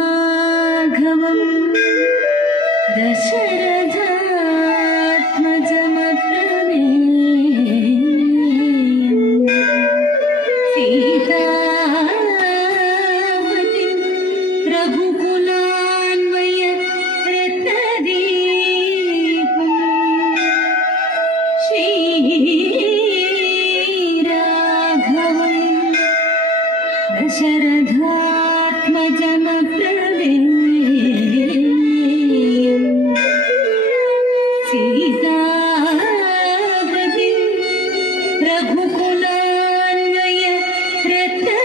శ్రీరాఘవం దశరథాత్మజమప్రమేయం సీతాపతిం రఘుకులాన్వయ రత్నదీపం శ్రీరాఘవం దశరథాత్మజమప్రమేయం సీతాపతిం రఘుకులాన్వయ రత్నదీపం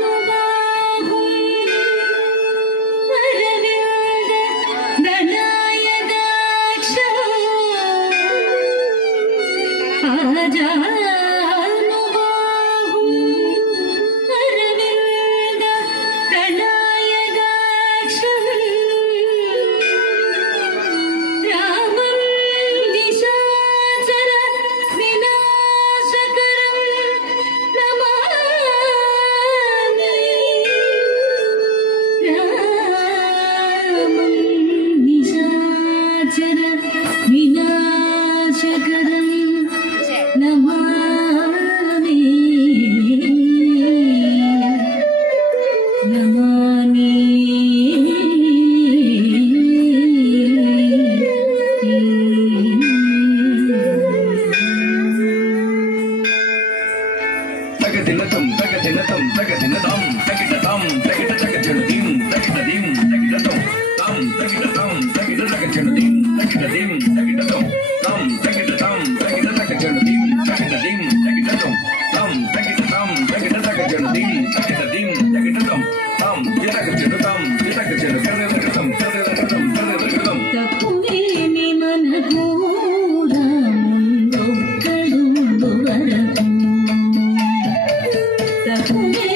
ఆజానుబాహుం వరవింద గణాయదాక్షం ఆజానుబాహుం వరవింద గణాయదాక్షం రామం నిశాచర వినాశకరం నమామి రామం నిశాచర వినాశకరం నమామి నమామి తగదినతం తగదినతం తగదినతం తగిటతం తగిట తగజనుదీం తగిటదీం తగిటతం తం తగిటతం తగిట తగజనుదీం తగిటదీం తగిటతం తం తగిటతం తగిట తగజనుదీం తగిటదీం తగిటతం తం తగిటతం తగిట తగజనుదీం తగిటదీం తగిటతం తం గిటగజనుతం గిటగజను కరలగతం కరలగతం కరలగతం తప్పులేని మనకు రాముందొక్కడుండు వరకు తప్పులే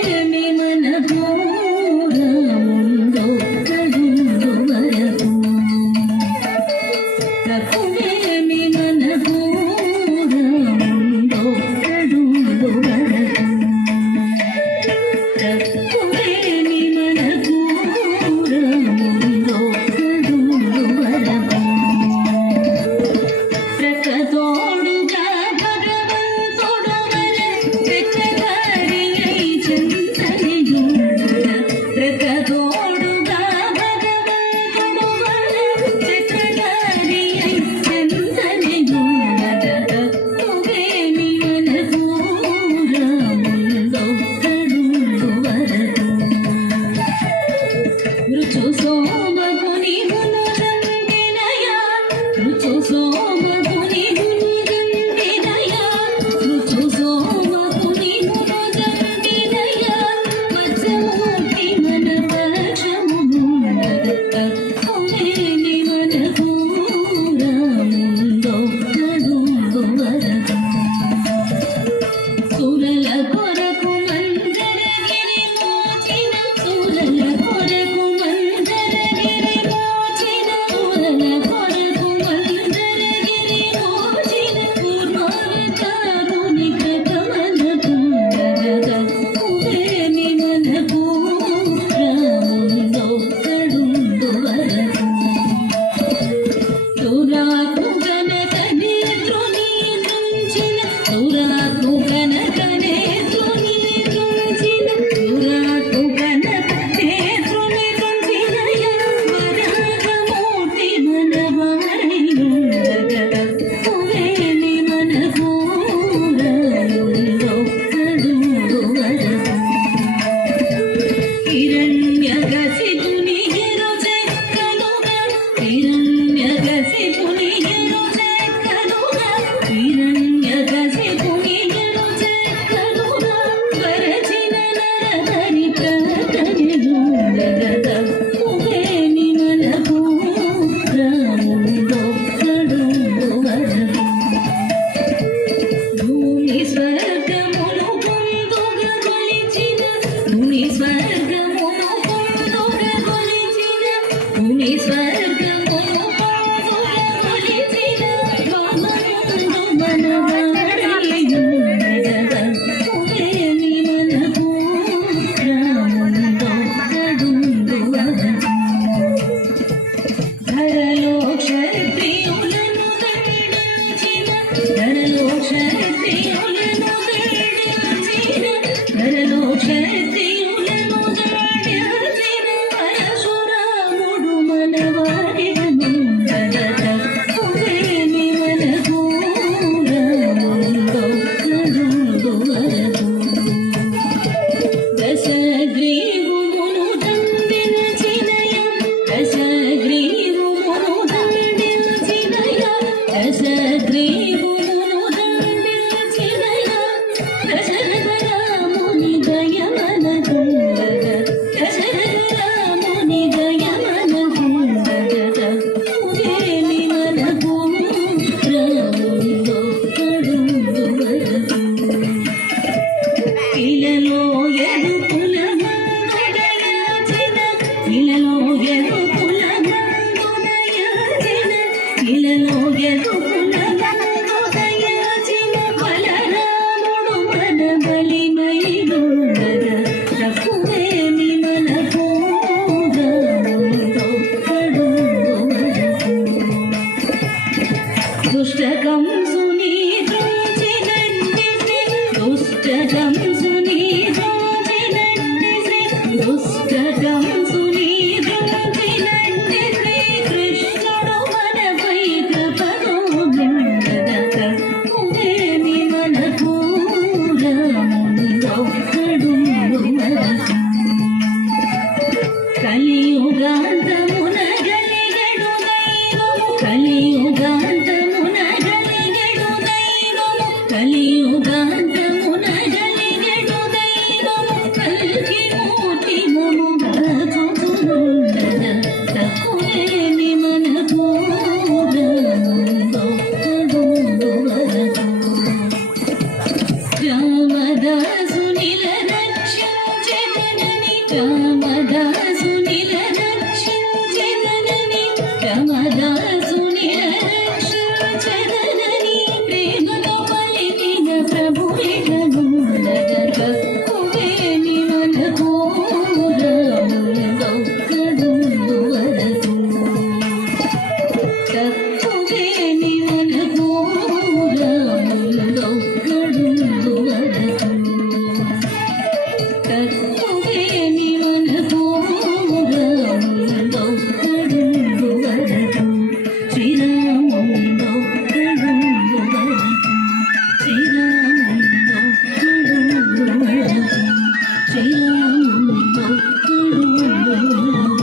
దుష్టకంసుని దోచినట్టి శ్రీ దుష్టకంసుని దోచినట్టి శ్రీ కృష్ణుడు మనపై కృపను నిండగక కువేని మనకు రామునిదొక్కడు వరకు కలియుగాంతమున గలిగెడు దైవము కలియుగాంతమున గలిగెడు దైవము కలియుగాంతమున గలిగెడు దైవము కల్కి మూర్తి మము బ్రతుకునుండగ తక్కువేని మనకు రామునిదొక్కడు వరకు రామదాసునిల రక్షించెదనని రామదాసునిల రక్షించెదనని రామదాసునిల రక్షించెదనని ప్రేమతో పలికిన ప్రభువిడనుండగ కువేని మనకు రామునిదొక్కడు వరకు తక్కువేని మనకు రామునిదొక్కడు వరకు తక్కువేని మనకు రామునిదొక్కడు వరకు శ్రీరామునిదొక్కడు వరకు శ్రీరామునిదొక్కడు వరకు శ్రీరామునిదొక్కడు వరకు